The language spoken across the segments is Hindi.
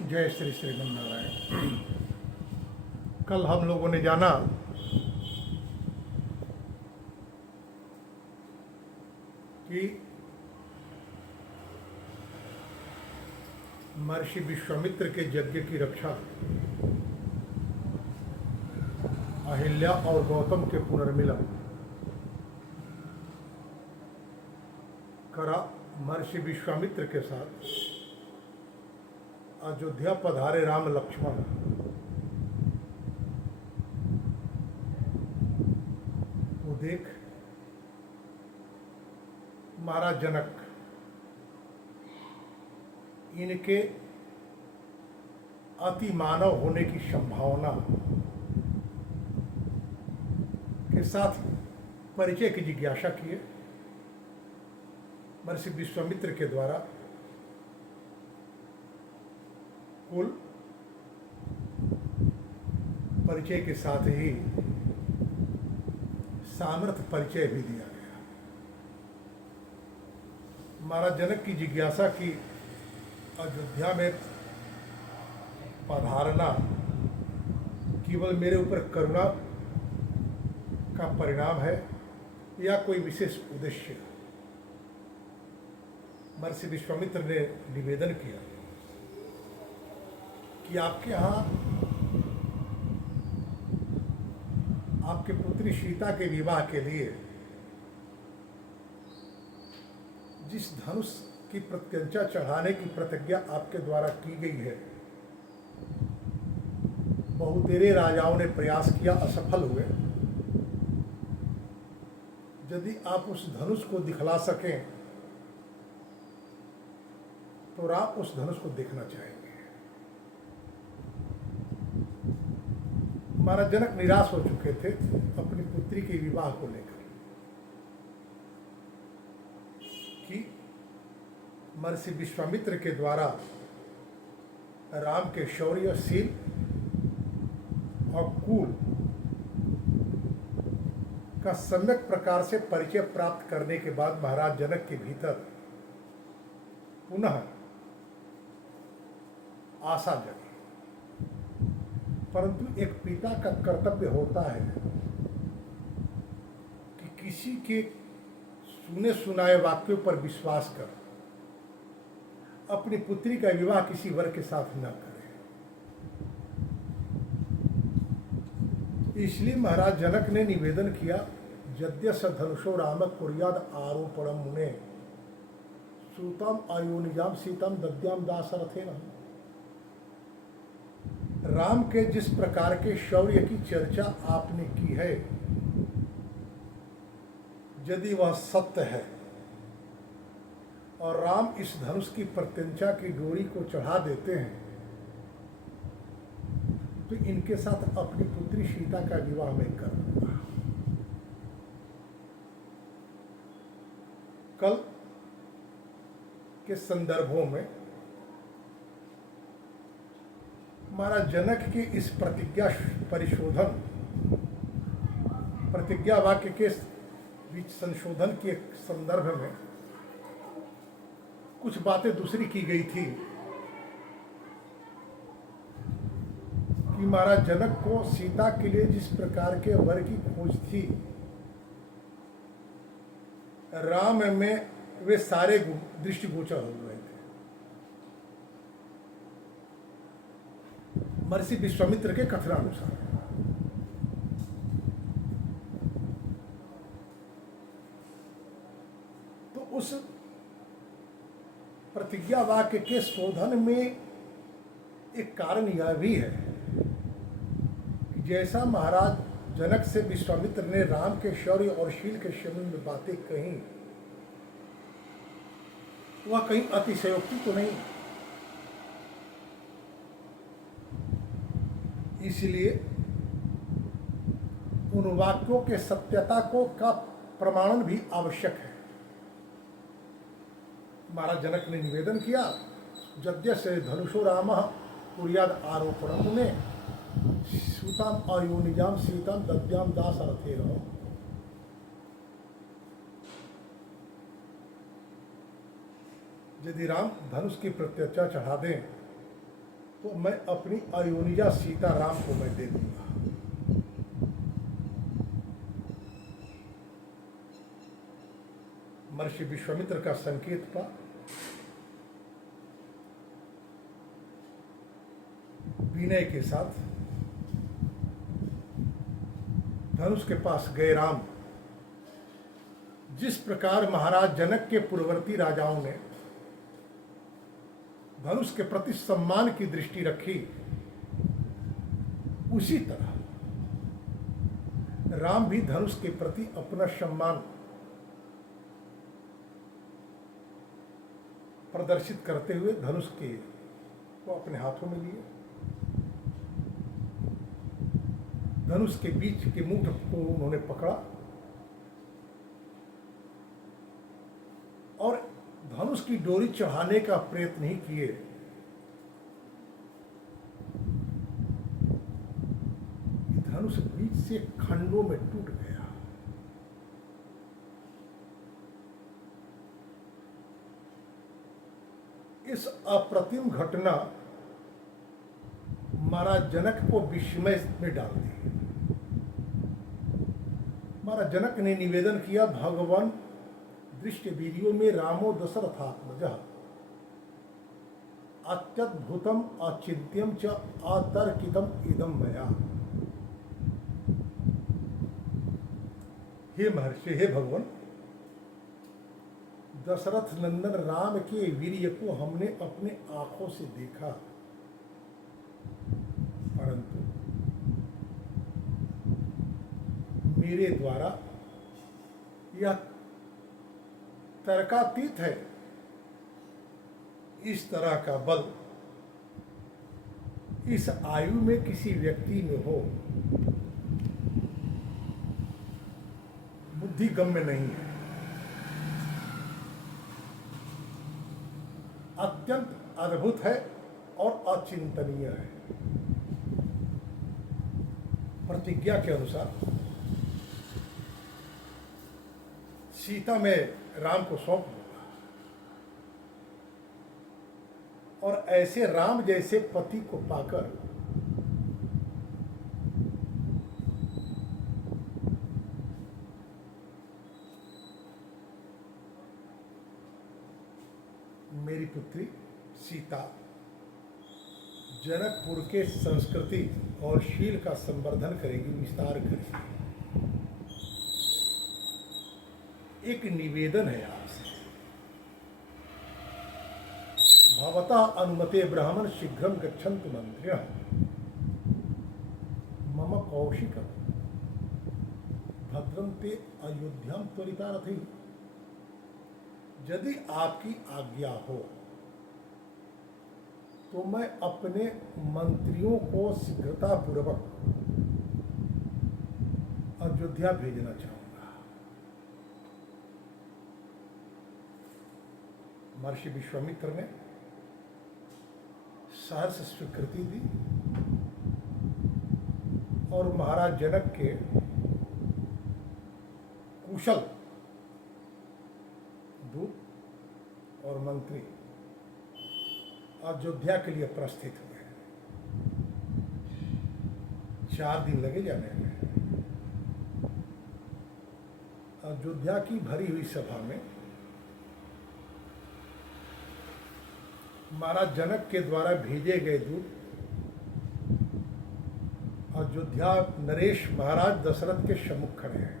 जय श्री श्रीमन नारायण। कल हम लोगों ने जाना कि महर्षि विश्वामित्र के यज्ञ की रक्षा अहिल्या और गौतम के पुनर्मिलन करा महर्षि विश्वामित्र के साथ अयोध्या पधारे राम लक्ष्मण को देख महाराज जनक इनके अति मानव होने की संभावना के साथ परिचय की जिज्ञासा किए। महर्षि विश्वामित्र के द्वारा कुल परिचय के साथ ही सामर्थ्य परिचय भी दिया गया। महाराज जनक की जिज्ञासा की अयोध्या में पधारना केवल मेरे ऊपर करुणा का परिणाम है या कोई विशेष उद्देश्य। महर्षि विश्वामित्र ने निवेदन किया कि आपके यहाँ आपके पुत्री सीता के विवाह के लिए जिस धनुष की प्रत्यंचा चढ़ाने की प्रतिज्ञा आपके द्वारा की गई है, बहुतेरे राजाओं ने प्रयास किया, असफल हुए। यदि आप उस धनुष को दिखला सकें तो राम उस धनुष को देखना चाहेंगे। महाराज जनक निराश हो चुके थे अपनी पुत्री के विवाह को लेकर कि महर्षि विश्वामित्र के द्वारा राम के शौर्य, शील और कुल का सम्यक प्रकार से परिचय प्राप्त करने के बाद महाराज जनक के भीतर पुनः आशा जगी। परंतु एक पिता का कर्तव्य होता है कि किसी के सुने सुनाए वाक्यों पर विश्वास कर अपनी पुत्री का विवाह किसी वर के साथ न करे। इसलिए महाराज जनक ने निवेदन किया, यद्यस धनुषो राम कुर्याद आरोपणम मुने सूतम आयोनिजाम सीतम दद्याम दासरथेन। राम के जिस प्रकार के शौर्य की चर्चा आपने की है, यदि वह सत्य है और राम इस धनुष की प्रत्यंचा की डोरी को चढ़ा देते हैं तो इनके साथ अपनी पुत्री सीता का विवाह मैं कर दूंगा। कल के संदर्भों में महाराज जनक के इस प्रतिज्ञा वाक्य के बीच संशोधन के संदर्भ में कुछ बातें दूसरी की गई थी कि महाराज जनक को सीता के लिए जिस प्रकार के वर की खोज थी, राम में वे सारे दृष्टिगोचर हो गए थे। महर्षि विश्वामित्र के कथनानुसार तो उस प्रतिज्ञा वाक्य के शोधन में एक कारण यह भी है कि जैसा महाराज जनक से विश्वामित्र ने राम के शौर्य और शील के संबंध में बातें कही, वह कहीं अतिशयोक्ति तो नहीं। इसलिए उन वाक्यों के सत्यता को का प्रमाणन भी आवश्यक है। महाराज जनक ने निवेदन किया, यद्यस्य धनुषो राम कुर्याद आरोपणम ने सूताम अयोनिजाम सीताम दद्याम दासरथेन। यदि राम धनुष की प्रत्यक्षा चढ़ा दें तो मैं अपनी अयोनिजा सीताराम को मैं दे दूंगा। महर्षि विश्वामित्र का संकेत पा विनय के साथ धनुष के पास गए राम। जिस प्रकार महाराज जनक के पूर्ववर्ती राजाओं ने धनुष के प्रति सम्मान की दृष्टि रखी, उसी तरह राम भी धनुष के प्रति अपना सम्मान प्रदर्शित करते हुए धनुष के को अपने हाथों में लिए। धनुष के बीच के मुठ को उन्होंने पकड़ा और धनुष की डोरी चढ़ाने का प्रयत्न ही किए। धनुष बीच से खंडों में टूट गया। इस अप्रतिम घटना महाराज जनक को विस्मय में डाल दी। महाराज जनक ने निवेदन किया, भगवान दृष्टि वीडियो में रामो दशरथात्मज अत्यद्भुतम अचिंत्यम च अतर्कितम इदम मया। हे महर्षि, हे भगवान, दशरथ नंदन राम के वीर्य को हमने अपने आंखों से देखा, परंतु मेरे द्वारा यह तर्कातीत है। इस तरह का बल इस आयु में किसी व्यक्ति में हो, बुद्धिगम्य नहीं है। अत्यंत अद्भुत है और अचिंतनीय है। प्रतिज्ञा के अनुसार सीता में राम को सौंप दूंगा और ऐसे राम जैसे पति को पाकर मेरी पुत्री सीता जनकपुर के संस्कृति और शील का संवर्धन करेगी, विस्तार करेगी। एक निवेदन है आपसे, भवतः अनुमते ब्राह्मण शीघ्रम गच्छन्तु मंत्रिणः मम कौशिक भद्रं ते अयोध्यां त्वरिता रथि। यदि आपकी आज्ञा हो तो मैं अपने मंत्रियों को शीघ्रतापूर्वक अयोध्या भेजना चाहूंगा। महर्षि विश्वामित्र ने सहर्ष स्वीकृति दी और महाराज जनक के कुशल दूत और मंत्री अयोध्या के लिए प्रस्थित हुए। 4 दिन लगे जाने में। अयोध्या की भरी हुई सभा में महाराज जनक के द्वारा भेजे गए दूत अयोध्या नरेश महाराज दशरथ के सम्मुख खड़े हैं।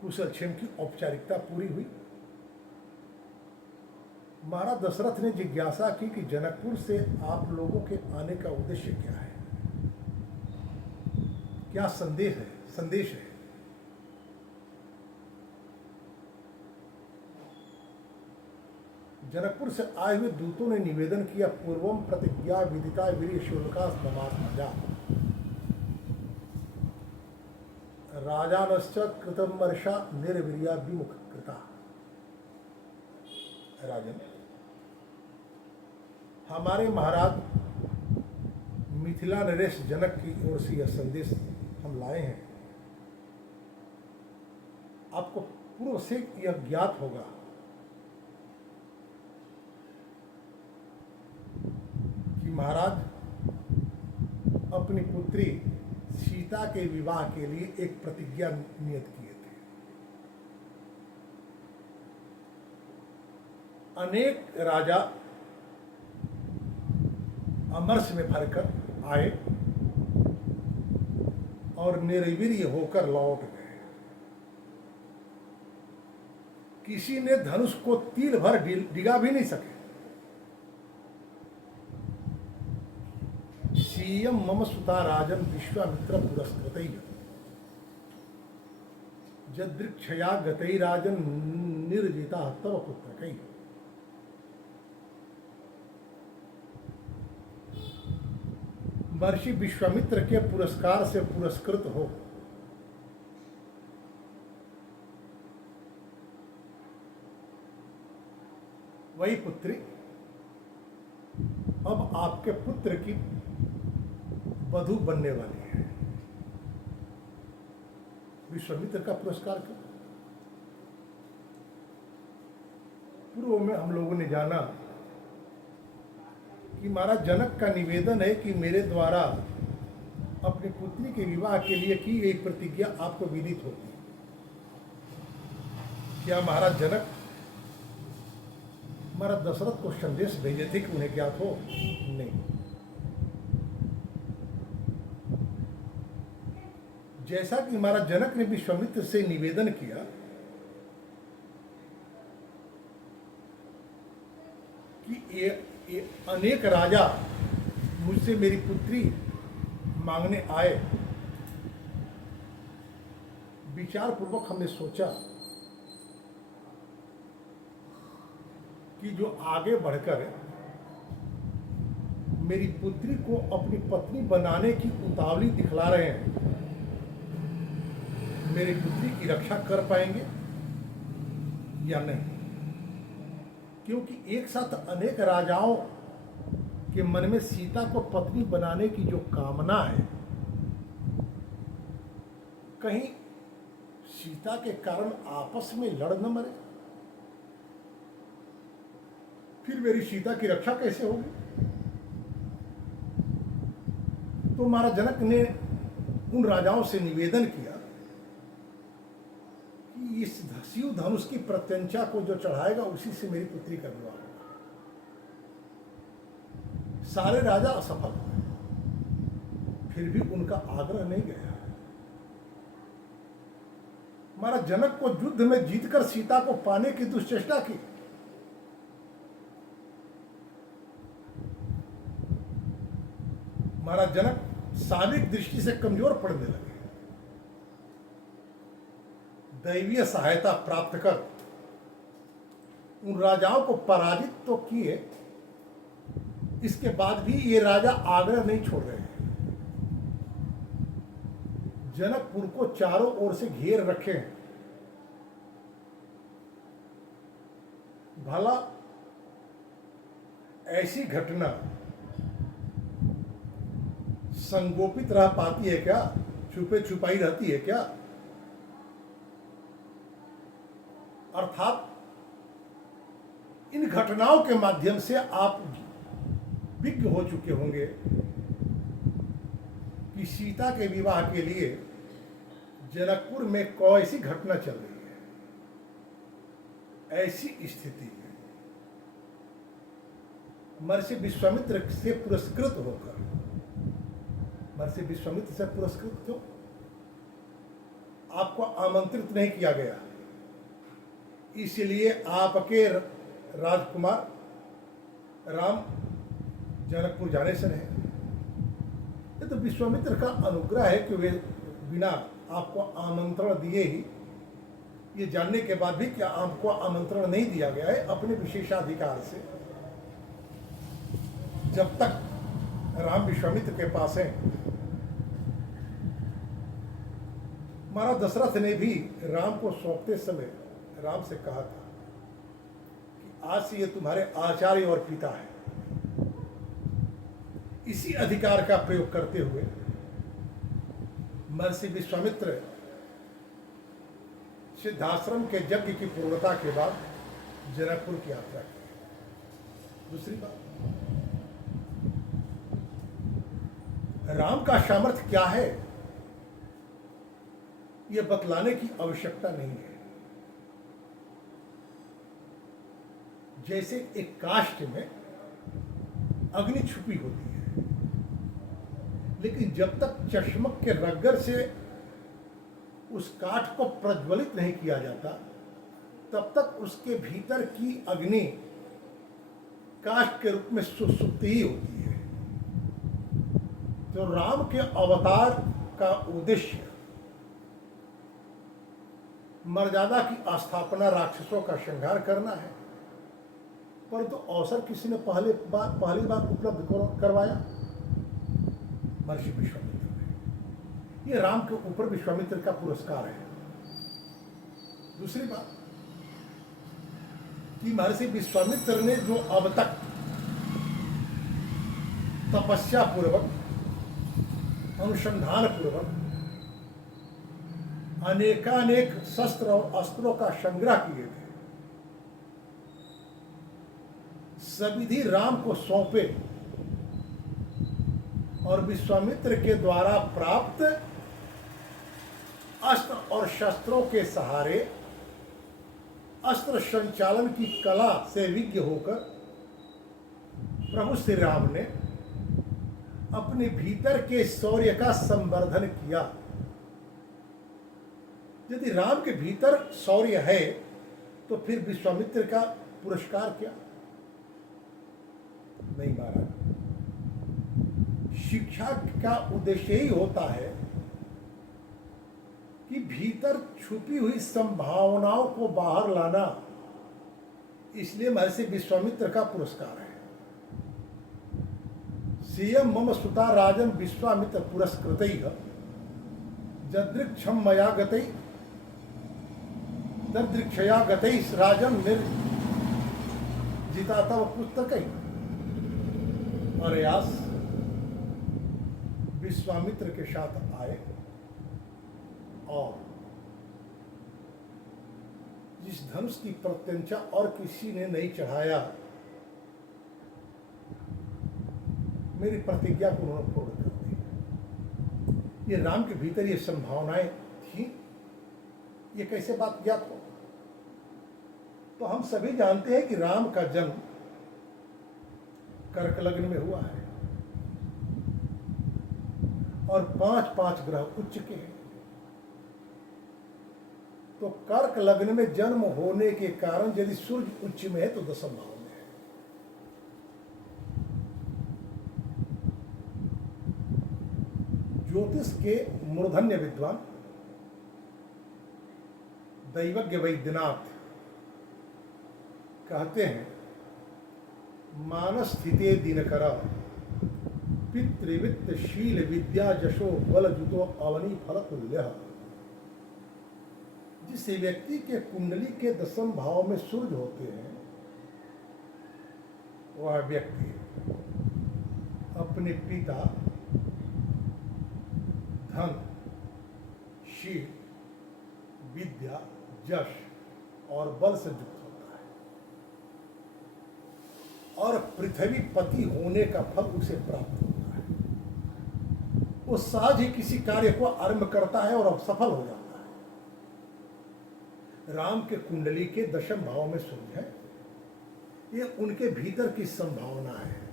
कुशल क्षेम की औपचारिकता पूरी हुई। महाराज दशरथ ने जिज्ञासा की कि जनकपुर से आप लोगों के आने का उद्देश्य क्या है, क्या संदेश है। जनकपुर से आए हुए दूतों ने निवेदन किया, पूर्वम प्रतिज्ञा विदिता वीर शुल्का नमात्मजा राजानश्च कृतम वर्षा निर्वीर्या विमुख कृता। राजन, हमारे महाराज मिथिला नरेश जनक की ओर से यह संदेश हम लाए हैं। आपको पूर्व से यह ज्ञात होगा महाराज अपनी पुत्री सीता के विवाह के लिए एक प्रतिज्ञा नियत किए थे। अनेक राजा अमरस में भरकर आए और निर्वीर्य होकर लौट गए। किसी ने धनुष को तीर भर डिगा भी नहीं सके। सीयम मम सुता राजन विश्वामित्र पुरस्कृतैः जदृक्षया गतै राजन निर्जिता तव पुत्रकैः। महर्षि विश्वामित्र के पुरस्कार से पुरस्कृत हो वही पुत्री अब आपके पुत्र की वधू बनने वाली है। विश्वामित्र का पुरस्कार क्यों? पूर्व में हम लोगों ने जाना कि महाराज जनक का निवेदन है कि मेरे द्वारा अपनी पुत्री के विवाह के लिए की गई प्रतिज्ञा आपको विदित होगी। क्या महाराज जनक महाराज दशरथ को संदेश भेजे थे कि उन्हें ज्ञात हो? नहीं। जैसा कि महाराज जनक ने विश्वामित्र से निवेदन किया कि ये अनेक राजा मुझसे मेरी पुत्री मांगने आए, विचार पूर्वक हमने सोचा कि जो आगे बढ़कर मेरी पुत्री को अपनी पत्नी बनाने की उतावली दिखला रहे हैं, मेरी पुत्री की रक्षा कर पाएंगे या नहीं। क्योंकि एक साथ अनेक राजाओं के मन में सीता को पत्नी बनाने की जो कामना है, कहीं सीता के कारण आपस में लड़ न मरे, फिर मेरी सीता की रक्षा कैसे होगी। तो महाराज जनक ने उन राजाओं से निवेदन किया कि इस शिव धनुष की प्रत्यंचा को जो चढ़ाएगा उसी से मेरी पुत्री का विवाह होगा। सारे राजा असफल हुए, फिर भी उनका आग्रह नहीं गया। महाराज जनक को युद्ध में जीतकर सीता को पाने की दुश्चेष्टा की। महाराज जनक शारीरिक दृष्टि से कमजोर पड़ने लगे। दैवीय सहायता प्राप्त कर उन राजाओं को पराजित तो किए, इसके बाद भी ये राजा आग्रह नहीं छोड़ रहे हैं। जनकपुर को चारों ओर से घेर रखे हैं। भला ऐसी घटना संगोपित रह पाती है क्या? छुपे छुपाई रहती है क्या? अर्थात इन घटनाओं के माध्यम से आप विज्ञ हो चुके होंगे कि सीता के विवाह के लिए जनकपुर में कैसी घटना चल रही है। ऐसी स्थिति में महर्षि विश्वामित्र से पुरस्कृत होकर, महर्षि विश्वामित्र से पुरस्कृत क्यों? आपको आमंत्रित नहीं किया गया, इसलिए आपके राजकुमार राम जनकपुर जाने से रहे। ये तो विश्वामित्र का अनुग्रह है कि वे बिना आपको आमंत्रण दिए ही, ये जानने के बाद भी क्या आपको आमंत्रण नहीं दिया गया है, अपने विशेषाधिकार से जब तक राम विश्वामित्र के पास है। महाराज दशरथ ने भी राम को सौंपते समय राम से कहा था कि आज से ये तुम्हारे आचार्य और पिता है। इसी अधिकार का प्रयोग करते हुए महर्षि विश्वामित्र सिद्धाश्रम के यज्ञ की पूर्णता के बाद जनकपुर की यात्रा की। दूसरी बात, राम का सामर्थ्य क्या है यह बतलाने की आवश्यकता नहीं है। जैसे एक काष्ठ में अग्नि छुपी होती है, लेकिन जब तक चश्मक के रगड़ से उस काठ को प्रज्वलित नहीं किया जाता तब तक उसके भीतर की अग्नि काष्ठ के रूप में सुसुप्त ही होती है। तो राम के अवतार का उद्देश्य मर्यादा की स्थापना, राक्षसों का संहार करना है, परंतु अवसर किसी ने पहली बार उपलब्ध करवाया, महर्षि विश्वामित्र ने। ये राम के ऊपर विश्वामित्र का पुरस्कार है। दूसरी बात कि महर्षि विश्वामित्र ने जो अब तक तपस्या पूर्वक, अनुसंधान पूर्वक अनेकानेक शस्त्र और अस्त्रों का संग्रह किए थे, सविधि राम को सौंपे और विश्वामित्र के द्वारा प्राप्त अस्त्र और शस्त्रों के सहारे अस्त्र संचालन की कला से विज्ञ होकर प्रभु श्री राम ने अपने भीतर के शौर्य का संवर्धन किया। यदि राम के भीतर शौर्य है तो फिर विश्वामित्र का पुरस्कार क्या? नहीं महाराज, शिक्षा का उद्देश्य ही होता है कि भीतर छुपी हुई संभावनाओं को बाहर लाना। इसलिए महर्षि विश्वामित्र का पुरस्कार है। सीयम मम सुता राजन विश्वामित्र पुरस्कृतैः जदृक्षम मया गतै तदृक्षया गतैः राजन निर्जिता तव पुस्तकैः। अरयास विश्वामित्र के साथ आए और जिस धनुष की प्रत्यंचा और किसी ने नहीं चढ़ाया, मेरी प्रतिज्ञा को उन्होंने पूर्ण कर दी। ये राम के भीतर ये संभावनाएं थी। ये कैसे बात ज्ञात हो? तो हम सभी जानते हैं कि राम का जन्म कर्क लग्न में हुआ है और 5 ग्रह उच्च के हैं। तो कर्क लग्न में जन्म होने के कारण यदि सूर्य उच्च में है तो दशम भाव में है। ज्योतिष के मूर्धन्य विद्वान दैवज्ञ वैद्यनाथ कहते हैं, मानस स्थिते दिनकर पितृवित्त शील विद्या जशो बल जुतो अवनी फल तुल्य। जिस व्यक्ति के कुंडली के दशम भाव में सूर्य होते हैं, वह व्यक्ति अपने पिता, धन, शील, विद्या, यश और बल से युक्त होता है और पृथ्वी पति होने का फल उसे प्राप्त होता है। वो सहज ही किसी कार्य को आरंभ करता है और सफल हो जाता है। राम के कुंडली के दशम भाव में सूर्य है, ये उनके भीतर की संभावना है।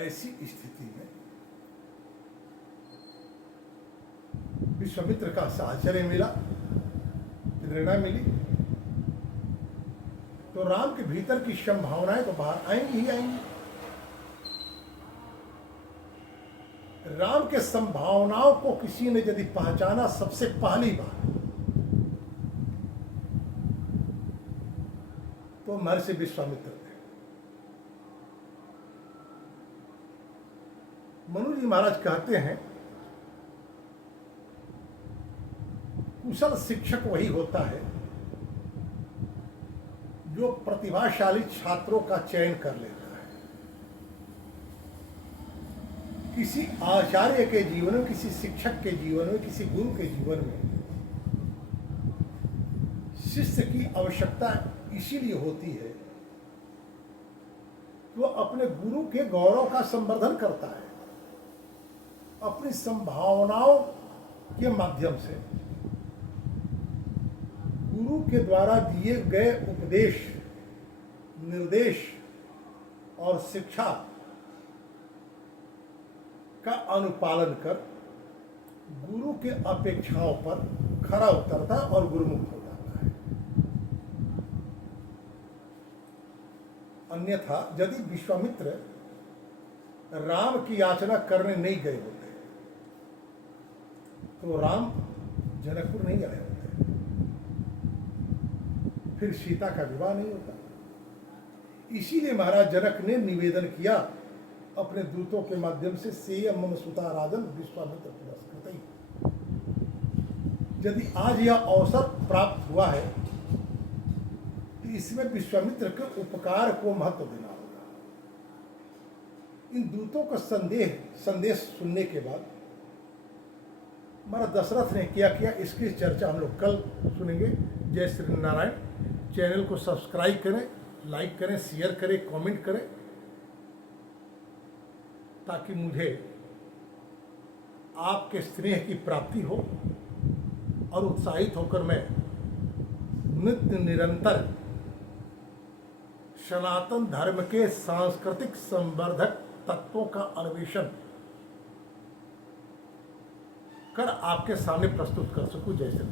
ऐसी स्थिति में विश्वामित्र का साहचर्य मिला, प्रेरणा मिली, तो राम के भीतर की संभावनाएं तो बाहर आएंगी ही आएंगी। राम के संभावनाओं को किसी ने यदि पहचाना सबसे पहली बार, तो महर्षि विश्वामित्र थे। मनु जी महाराज कहते हैं, कुशल शिक्षक वही होता है जो प्रतिभाशाली छात्रों का चयन कर लेता है। किसी आचार्य के जीवन में, किसी शिक्षक के जीवन में, किसी गुरु के जीवन में शिष्य की आवश्यकता इसीलिए होती है कि वो अपने गुरु के गौरव का संवर्धन करता है अपनी संभावनाओं के माध्यम से। गुरु के द्वारा दिए गए उपदेश, निर्देश और शिक्षा का अनुपालन कर गुरु के अपेक्षाओं पर खरा उतरता और गुरुमुख हो जाता है। अन्यथा यदि विश्वामित्र राम की याचना करने नहीं गए होते तो राम जनकपुर नहीं आए होते, फिर सीता का विवाह नहीं होता। इसीलिए महाराज जनक ने निवेदन किया अपने दूतों के माध्यम से, सेयम मम सुता राजन विश्वामित्र पुरस्कृत। यदि आज यह अवसर प्राप्त हुआ है तो इसमें विश्वामित्र के उपकार को महत्व देना होगा। इन दूतों का संदेश सुनने के बाद महाराज दशरथ ने क्या किया, इसकी चर्चा हम लोग कल सुनेंगे। जय श्री नारायण। चैनल को सब्सक्राइब करें, लाइक करें, शेयर करें, कमेंट करें, ताकि मुझे आपके स्नेह की प्राप्ति हो और उत्साहित होकर मैं नित्य निरंतर सनातन धर्म के सांस्कृतिक संवर्धक तत्वों का अन्वेषण कर आपके सामने प्रस्तुत कर सकूं। जैसे